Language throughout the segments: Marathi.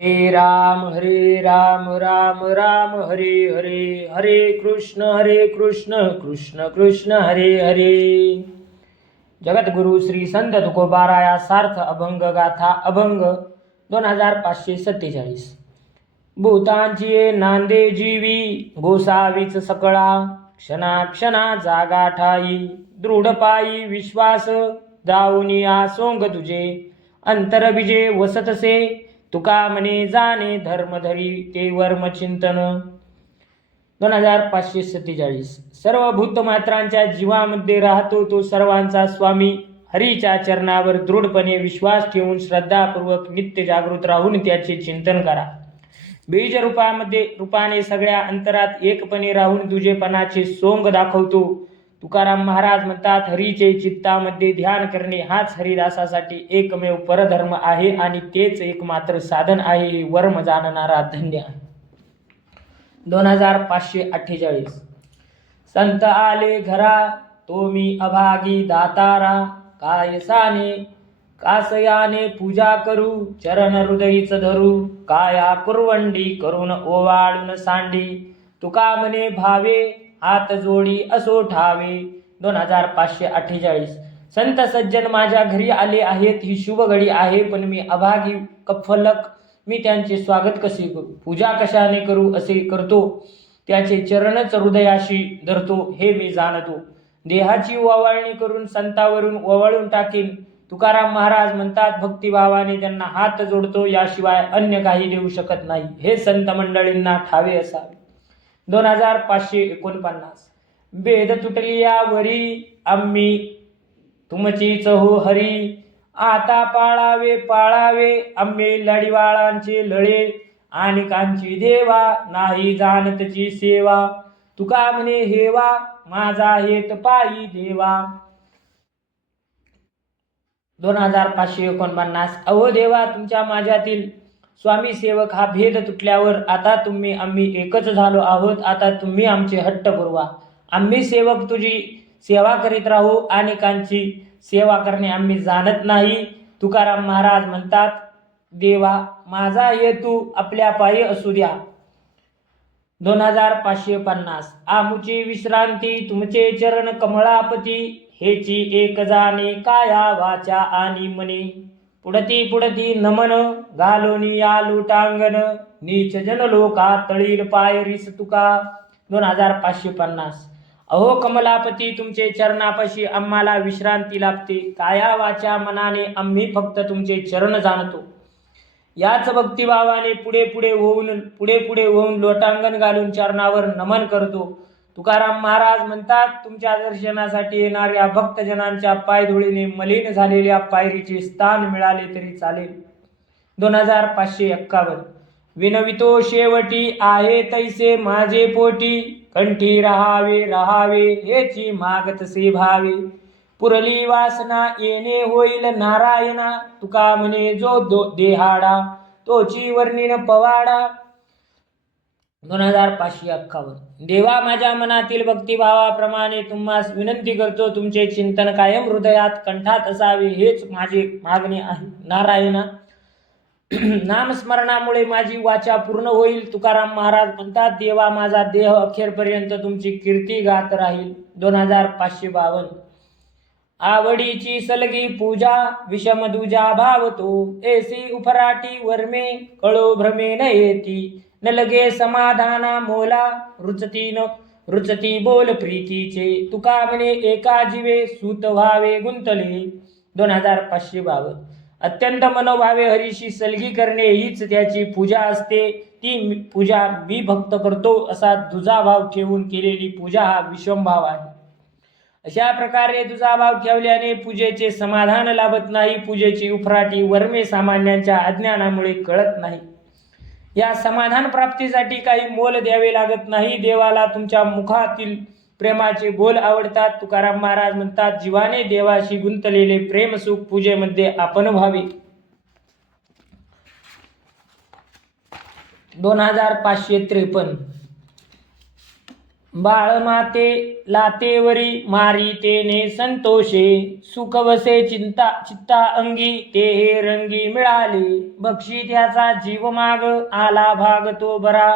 हरे राम राम राम हरे हरे, हरे कृष्ण कृष्ण कृष्ण हरे हरे. जगद्गुरु श्री संत तुकोबाराया सार्थ अभंग गाथा अभंग 2547. भूतांची नांदे जीवी गोसावीच सकळा, क्षणा क्षणा जागा ठाई दृढ पायी विश्वास, जाऊनिया सोंग तुझे अंतर बिजे वसतसे, तुका म्हणे जाणे धर्मधरी ते वर्म चिंतन. 2547. सर्व भूतमात्रांच्या जीवामध्ये राहतो तो सर्वांचा स्वामी हरीच्या चरणावर दृढपणे विश्वास ठेवून श्रद्धापूर्वक नित्य जागृत राहून त्याचे चिंतन करा. बीज रूपाने सगळ्या अंतरात एकपणे राहून तुझेपणाचे सोंग दाखवतो. तुकाराम महाराज म्हणतात, हरीचे चित्तामध्ये ध्यान करणे हाच हरिदासासाठी एकमेव परधर्म आहे आणि तेच एकमात्र साधन आहे. हे वर्म जाणणारा धन्य आहे. 2548. संत आले घरा तो मी अभागी दातारा, कायसाने कासयाने पूजा करू चरण हृदयीच धरू, काया कुरवंडी करून ओवाळून सांडी, तुका म्हणे भावे हात जोडी असो ठावे. 2548. संत सज्जन माझ्या घरी आले आहेत, ही शुभ घडी आहे, पण मी अभागी कफलक, मी त्यांचे स्वागत कसे करू, पूजा कशाने करू, असे करतो त्याचे चरणच हृदयाशी धरतो हे मी जाणतो. देहाची ओवाळणी करून संतावरून ओवाळून टाकीन. तुकाराम महाराज म्हणतात, भक्तिभावाने त्यांना हात जोडतो, याशिवाय अन्य काही देऊ शकत नाही. हे संत मंडळींना ठावे असावे. 2549. भेद तुटलिया वरी आम्ही तुमचीच हो हरी, आता पाळावे आम्ही लढीवाळांचे लळे, आणि कांची देवा नाही जाणतची सेवा, तुका म्हणे हेवा माझा हेत पायी देवा. 2549. अहो देवा, तुमच्या माझ्यातील स्वामी सेवक हा भेद तुटल्यावर आता आम्ही एकच झालो आहोत. आता तुम्ही आमचे हट्ट पुरवा, आम्ही सेवक तुझी सेवा करीत राहू, अनेकांची सेवा करणे आम्ही जाणत नाही. तुकाराम महाराज म्हणतात, देवा माझा हेतू आपल्या पायी असू द्या. 2550. आमुची विश्रांती तुमचे चरण कमळापती, हेची एक जाणे काया वाचा आणि मने, पुढती नमन घालोनी या लुटांगण, नीच जन लोका तळील पाय रिस तुका. 2550. अहो कमलापती, तुमचे चरणापाशी आम्हाला विश्रांती लाभते. काया वाचा मनाने आम्ही फक्त तुमचे चरण जाणतो. याच भक्तिभावाने पुढे होऊन लोटांगण घालून चरणावर नमन करतो. तुकाराम महाराज म्हणतात, तुमच्या दर्शनासाठी येणाऱ्या भक्तजनांच्या पायधुळीने मलिन झालेल्या पायरीचे स्थान मिळाले तरी चालेल. 2551. विनवितो शेवटी आहे तैसे माझे पोटी, कंठी राहावे हेची मागतसे भावे, पुरली वासना येणे होईल नारायणा, तुका म्हणे जो देहाडा तोची वर्णिन पवाडा. 2551. देवा, माझ्या मनातील भक्तिभावाप्रमाणे तुम्हास विनंती करतो, तुमचे चिंतन कायम हृदयात कंठात असावे हेच माझे मागणे आहे. नारायणा, नामस्मरणामुळे माझी वाचा पूर्ण होईल. तुकाराम महाराज म्हणतात, देवा माझा देह अखेरपर्यंत तुमची कीर्ती गात राहील. 2552. आवडीची सलगी पूजा विषम दुजा भावतो, ऐसी उफराटी वर्मे कळो भ्रमे न येती, न लगे समाधाना मोला रुचती बोल प्रीतीचे, तुका म्हणे एका जीवे सूत व्हावे गुंतले. 2552. अत्यंत मनोभावे हरीशी सलगी करणे हीच त्याची पूजा असते. ती पूजा मी भक्त करतो असा दुजाभाव ठेवून केलेली पूजा हा विषमभाव आहे. अशा प्रकारे दुजाभाव ठेवल्याने पूजेचे समाधान लाभत नाही. पूजेची उफराटी वर्मे सामान्यांच्या अज्ञानामुळे कळत नाही. या समाधान प्राप्तीसाठी काही मोल द्यावे लागत नाही. देवाला तुमच्या मुखातील प्रेमाचे बोल आवडतात. तुकाराम महाराज म्हणतात, जीवाने देवाशी गुंतलेले प्रेम सुख पूजेमध्ये आपण व्हावे. 2553. बाळ माते लातेवरी मारी तेने संतोषे, सुख वसे चित्ता अंगी ते हे रंगी मिळाले, बक्षी त्याचा जीव माग आला भाग तो बरा,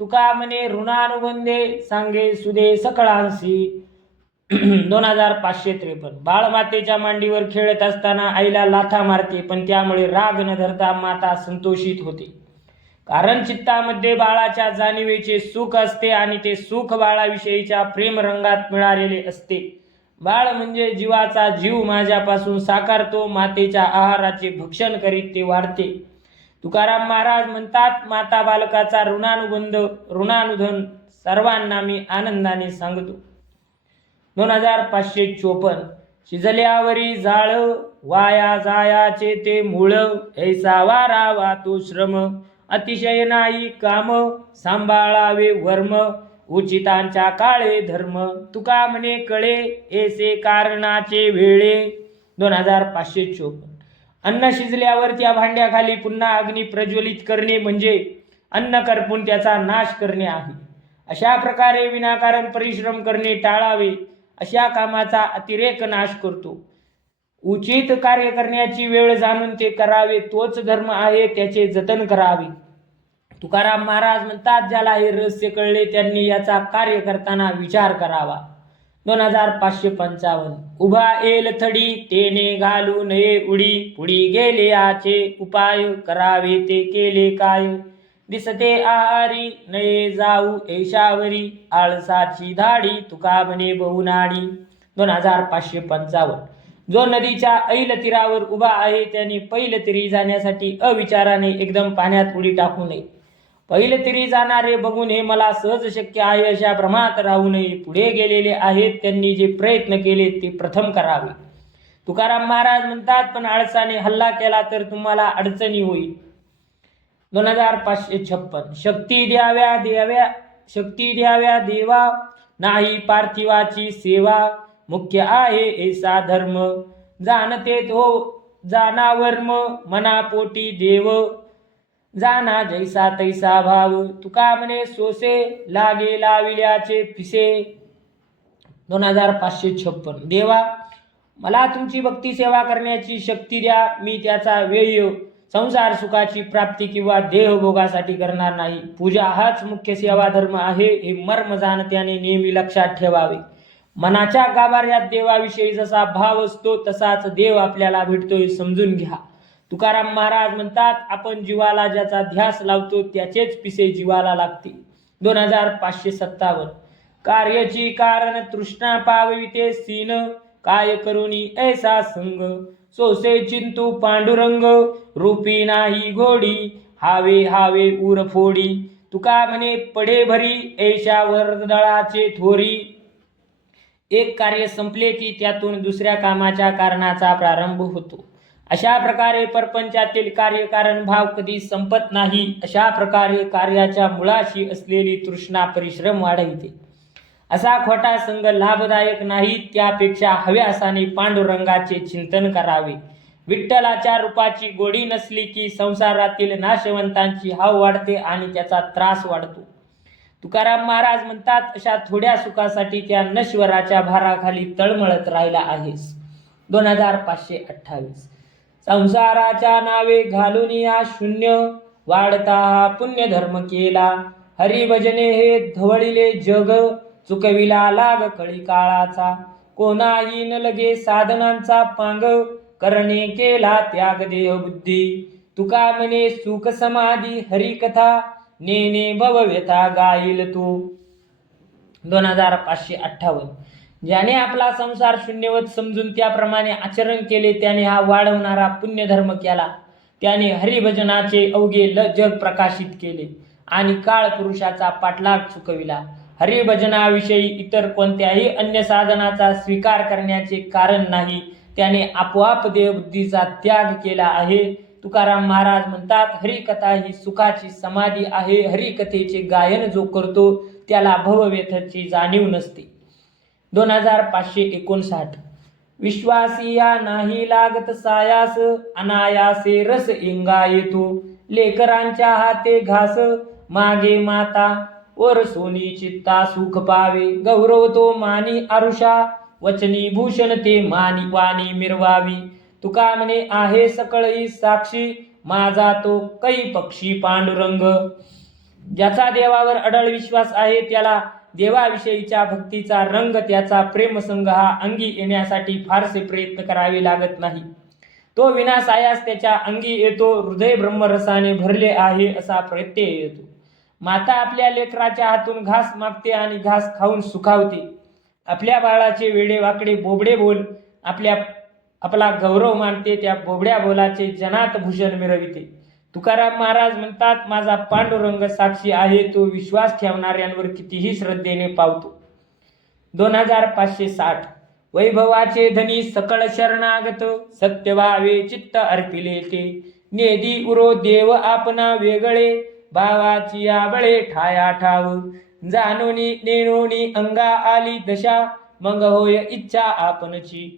तुका म्हणे ऋणानुबंधे सांगे सुदे सकळांसी. 2553. बाळमातेच्या मांडीवर खेळत असताना आईला लाथा मारते, पण त्यामुळे राग न धरता माता संतोषित होते, कारण चित्तामध्ये बाळाच्या जाणीवेचे सुख असते आणि ते सुख बाळाविषयीच्या प्रेमरंगात मिळालेले असते. बाळ म्हणजे जीवाचा जीव माझ्यापासून साकारतो, मातेच्या आहाराचे भक्षण करीत ते वाढते. तुकाराम महाराज म्हणतात, माता बालकाचा ऋणानुधन सर्वांना मी आनंदाने सांगतो. 2554. शिजल्यावरी जाळ वाया जायाचे ते मूळ, ऐसा वारा वातो श्रम अतिशय नाही काम, सांभाळावे वर्म उचितांच्या काळे धर्म, तुका म्हणे कळे ऐसे कारणाचे वेळे. 2554. अन्न शिजल्यावर त्या भांड्याखाली पुन्हा अग्नी प्रज्वलित करणे म्हणजे अन्न करपून त्याचा नाश करणे आहे. अशा प्रकारे विनाकारण परिश्रम करणे टाळावे, अशा कामाचा अतिरेक नाश करतो. उचित कार्य करण्याची वेळ जाणून ते करावे, तोच धर्म आहे, त्याचे जतन करावे. तुकाराम महाराज म्हणतात, ज्याला हे रहस्य कळले त्यांनी याचा कार्य करताना विचार करावा. 2555. उभा येल थडी तेने घालू नये उडी, पुढी गेले आचे उपाय करावे ते केले काय, दिसते आहारी नये जाऊ ऐशावरी, आळसाची धाडी तुका म्हणे बहुनाडी. 2555. जो नदीच्या ऐल तीरावर उभा आहे त्याने पैलतीरी जाण्यासाठी अविचाराने एकदम पाण्यात उडी टाकू नये. पैलतीरी जाणारे बघून हे मला सहज शक्य आहे अशा भ्रमात राहू नये. पुढे गेलेले आहेत त्यांनी जे प्रयत्न केले ते प्रथम करावे. तुकाराम महाराज म्हणतात, पण आळसाने हल्ला केला तर तुम्हाला अडचणी होईल. 2556. शक्ती द्याव्या देवा, नाही पार्थिवाची सेवा, मुख्य आहे ऐसा धर्म, जाणते तो जानावर्म मनापोटी देव, जाना जैसा तैसा भाव, तुका म्हणे सोसे लागे लाविल्याचे पिसे. 2556. देवा, मला तुमची भक्ती सेवा करण्याची शक्ती द्या, मी त्याचा व्यय संसार सुखाची प्राप्ती किंवा देहभोगासाठी करणार नाही. पूजा हाच मुख्य सेवा धर्म आहे, हे मर्म जाणत्याने नेहमी लक्षात ठेवावे. मनाच्या गाभाऱ्यात देवाविषयी जसा भाव असतो तसाच देव आपल्याला भेटतोय समजून घ्या. तुकाराम महाराज म्हणतात, आपण जीवाला ज्याचा ध्यास लावतो त्याचेच पिसे जीवाला लागते. 2557. कार्याची कारण तृष्णा पाविते सीन, काय करुणी ऐसा संग, सोसे चिंतू पांडुरंग, रूपी नाही घोडी, हावे हावे उरफोडी, तुका म्हणे पडे भरी ऐशा वरदळाचे थोरी. एक कार्य संपले की त्यातून दुसऱ्या कामाच्या कारणाचा प्रारंभ होतो. अशा प्रकारे परपंचातील कार्यकारण भाव कधी संपत नाही. अशा प्रकारे कार्याच्या मुळाशी असलेली तृष्णा परिश्रम वाढविते. असा खोटा संग लाभदायक नाही, त्यापेक्षा हव्यासाने पांडुरंगाचे चिंतन करावे. विठ्ठलाच्या रूपाची गोडी नसली की संसारातील नाशवंतांची हाव वाढते आणि त्याचा त्रास वाढतो. तुकाराम महाराज म्हणतात, अशा थोड्या सुखासाठी त्या नश्वराच्या भाराखाली तळमळत राहिला आहेस. 2528. संसाराच्या नावे घालून या शून्य, वाढता हा पुण्य धर्म केला, हरिभजने हे धवळिले जग, चुकविला लाग कळी काळाचा, कोणाही न लगे साधनांचा पांग, करणे केला त्याग देह बुद्धी, तुका म्हणे सुख समाधी हरिकथा, नेने भवव्यथा गाईल तू. 2558. ज्याने आपला संसार शून्यवत समजून त्याप्रमाणे आचरण केले त्याने हा वाढवणारा पुण्यधर्म केला. त्याने हरिभजनाचे अवघे जग प्रकाशित केले आणि काळ पुरुषाचा पाठलाग चुकविला. हरिभजनाविषयी इतर कोणत्याही अन्य साधनाचा स्वीकार करण्याचे कारण नाही. त्याने आपोआप देहबुद्धीचा त्याग केला आहे. तुकाराम महाराज म्हणतात, हरिकथा ही सुखाची समाधी आहे. हरिकथेचे गायन जो करतो त्याला भवव्यथेची जाणीव नसते. 2559. विश्वासिया नाही लागत सायास, अनायासे रस इंगा येतो, लेकरांच्या हाते घास, मागे माता वर सोनी चित्ता सुख पावे. गौरव तो मानी आरुषा, वचनी भूषण ते मानी वाणी मिरवावी. तुका म्हणे आहे सकळही साक्षी, माझा तो कै पक्षी पांडुरंग. ज्याचा देवावर अडळ विश्वास आहे त्याला देवाविषयीच्या भक्तीचा रंग, त्याचा प्रेमसंग हा अंगी येण्यासाठी फारसे प्रयत्न करावे लागत नाही. तो विनासायास त्याच्या अंगी येतो. हृदय ब्रह्मरसाने भरले आहे असा प्रत्यय येतो. माता आपल्या लेकराच्या हातून घास मागते आणि घास खाऊन सुखावते. आपल्या बाळाचे वेडे वाकडे बोबडे बोल आपला गौरव मानते. त्या बोबड्या बोलाचे जनात भूषण मिरविते. तुकाराम महाराज म्हणतात, माझा पांडुरंग साक्षी आहे. तो विश्वास ठेवणाऱ्यांवर कितीही श्रद्धेने पावतो. 2560 वैभवाचे धनी सकळ शरणागत, सत्य व्हावे चित्त अर्पिले ते. नेदी उरो देव आपणा वेगळे, भावाची आबळे ठाया ठाव. जानोनी नेनोनी अंगा आली दशा, मग होय इच्छा आपणची.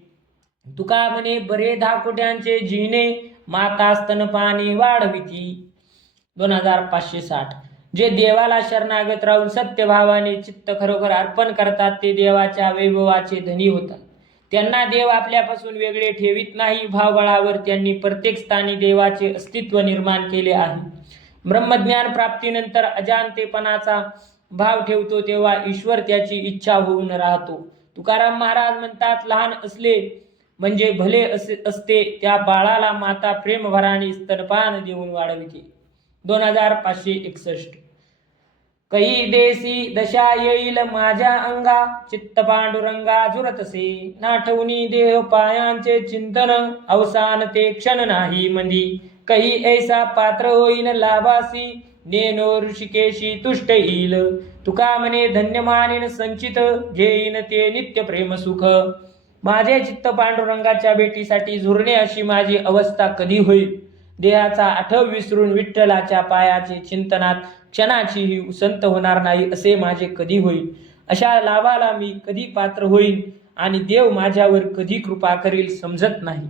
तुका म्हणे बरे धाकोट्यांचे जिने, माता स्तनपानी वाढविती. 2560 जे देवाला शरणागत राहून सत्यभावाने चित्त खरोखर अर्पण करतात ते देवाच्या वैभवाचे धनी होतात. त्यांना देव आपल्यापासून वेगळे ठेवित नाही. भावबळावर त्यांनी प्रत्येक स्थानी देवाचे अस्तित्व निर्माण केले आहे. ब्रह्मज्ञान प्राप्तीनंतर अजानतेपणाचा भाव ठेवतो तेव्हा ईश्वर त्याची इच्छा होऊन राहतो. तुकाराम महाराज म्हणतात, लहान असले म्हणजे भले असते, त्या बाळाला माता प्रेमभराने स्तनपान देऊन वाढविते. 2561 कही देसी दशा येईल माझ्या अंगा, चित्त पांडुरंगा जुरतसे. नाठवणी देह पायांचे चिंतन, अवसान ते क्षण नाही मंदी. कही ऐसा पात्र होईन लाभासी, नेनो ऋषिकेशी तुष्ट येईल. तुका म्हणे धन्य मानेन संचित, घेईन ते नित्य प्रेम सुख. माझे चित्त पांडुरंगाच्या भेटीसाठी झुरणे अशी माझी अवस्था कधी होईल. देहाचा आठव विसरून विठ्ठलाच्या पायाचे चिंतनात क्षणाचीही उसंत होणार नाही असे माझे कधी होईल. अशा लाभाला मी कधी पात्र होईल आणि देव माझ्यावर कधी कृपा करील समजत नाही.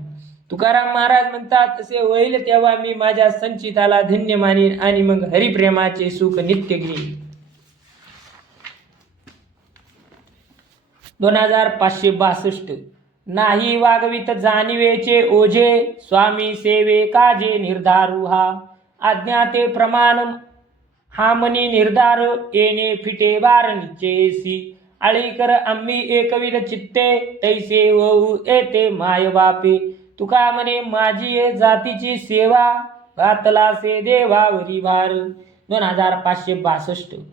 तुकाराम महाराज म्हणतात, असे होईल तेव्हा मी माझ्या संचिताला धन्य मानेन आणि मग हरिप्रेमाचे सुख नित्य घेईन. 2562 नाही वागवित जाणिवेचे ओझे, स्वामी सेवे काजे निर्धारू हा. आज्ञाते प्रमाण हा मनी निर्धार, येणे फिटे बार निश्चयसी. आळी कर आम्ही एकविध चित्ते, तैसे होऊ येते माय बापे. तुका म्हणे माझी जातीची सेवा, घातला से देवावरी भार. 2562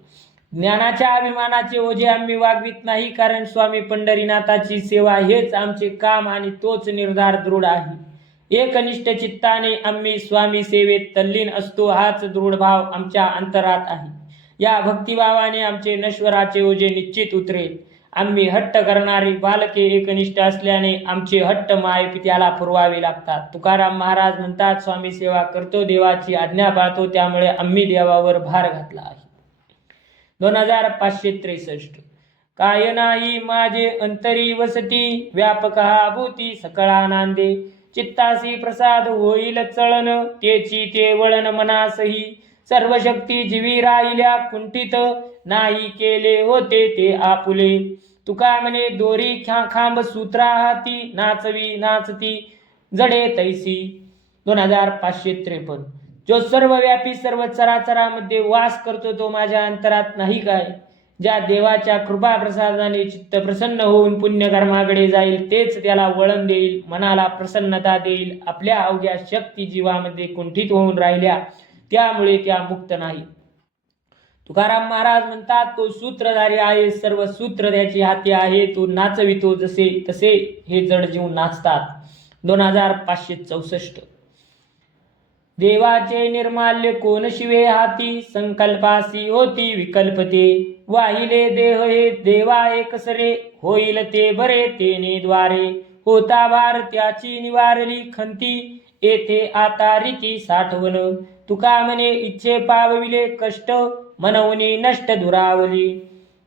ज्ञानाच्या अभिमानाचे ओझे आम्ही वागवित नाही, कारण स्वामी पंढरीनाथाची सेवा हेच आमचे काम आणि तोच निर्धार दृढ आहे. एकनिष्ठ चित्ताने आम्ही स्वामी सेवेत तल्लीन असतो, हाच दृढ भाव आमच्या अंतरात आहे. या भक्तिभावाने आमचे नश्वराचे ओझे निश्चित उतरेल. आम्ही हट्ट करणारी बालके एकनिष्ठ असल्याने आमचे हट्ट माय पित्याला पुरवावे लागतात. तुकाराम महाराज म्हणतात, स्वामी सेवा करतो, देवाची आज्ञा पाळतो, त्यामुळे आम्ही देवावर भार घातला आहे. 2563 काय नाही माझे अंतरी वसती, व्यापक हा भूती सकळा नांदे. चित्तासी प्रसाद होईल चळन, तेची ते वळण मनासही. सर्व शक्ती जीवी राहिल्या कुंठित, नाही केले होते ते आपुले. तुका म्हणे दोरी खांब सूत्रा हाती, नाचवी नाचती जडे तैसी. 2553 जो सर्वव्यापी सर्व चराचरामध्ये वास करतो तो माझ्या अंतरात नाही काय. ज्या देवाच्या कृपा प्रसादाने चित्त प्रसन्न होऊन पुण्यकर्माकडे जाईल तेच त्याला वळण देईल, मनाला प्रसन्नता देईल. आपल्या अवघ्या शक्ती जीवामध्ये कुंठित होऊन राहिल्या त्यामुळे त्या मुक्त नाही. तुकाराम महाराज म्हणतात, तो सूत्रधारी आहे, सर्व सूत्र त्याची हाती आहे. तो नाचवितो जसे तसे हे जड जीव नाचतात. 2564 देवाचे निर्माल्य कोण शिवे हाती, संकल्पासी होती विकल्पते. वाहिले देह हे देवा एकसरे, होईल ते बरे तेने द्वारे. होता भार त्याची निवारली खंती, येथे आता रीती साठवण. तुका म्हणे इच्छे पावविले कष्ट, मनवणी नष्ट दुरावली.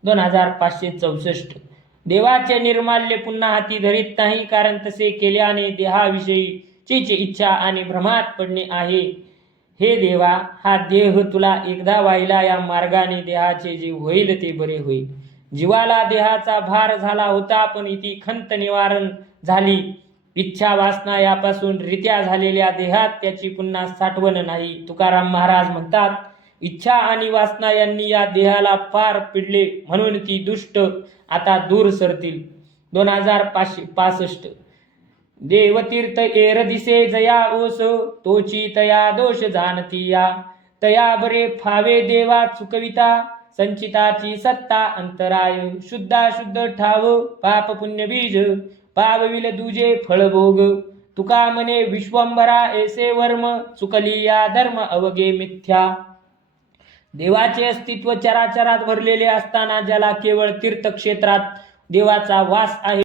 2564 देवाचे निर्माल्य पुन्हा हाती धरीत नाही, कारण तसे केल्याने देहाविषयीचीच इच्छा आणि भ्रमात पडणे आहे. हे देवा, हा देह तुला एकदा वाहिला, या मार्गाने देहाचे जे होईल ते बरे होईल. जीवाला देहाचा भार झाला होता, पण इति खंत निवारण झाली. इच्छा वासना यापासून रित्या झालेल्या देहात त्याची पुन्हा साठवण नाही. तुकाराम महाराज म्हणतात, इच्छा आणि वासना यांनी या देहाला फार पिडले, म्हणून ती दुष्ट आता दूर सरतील. 2565. देवतीर्थ एर दिसे जया ओस, तोची तया दोष जाणती या. तया बरे फावे देवा चुकविता, संचिताची सत्ता अंतराय. शुद्धाशुद्ध ठाव पाप पुण्य बीज, पावविल दुजे फळभोग. तुका म्हणे विश्वंभरा ऐसे वर्म, चुकली या धर्म अवगे मिथ्या. देवाचे अस्तित्व चराचरात भरलेले असताना ज्याला केवळ तीर्थक्षेत्रात देवाचा वास आहे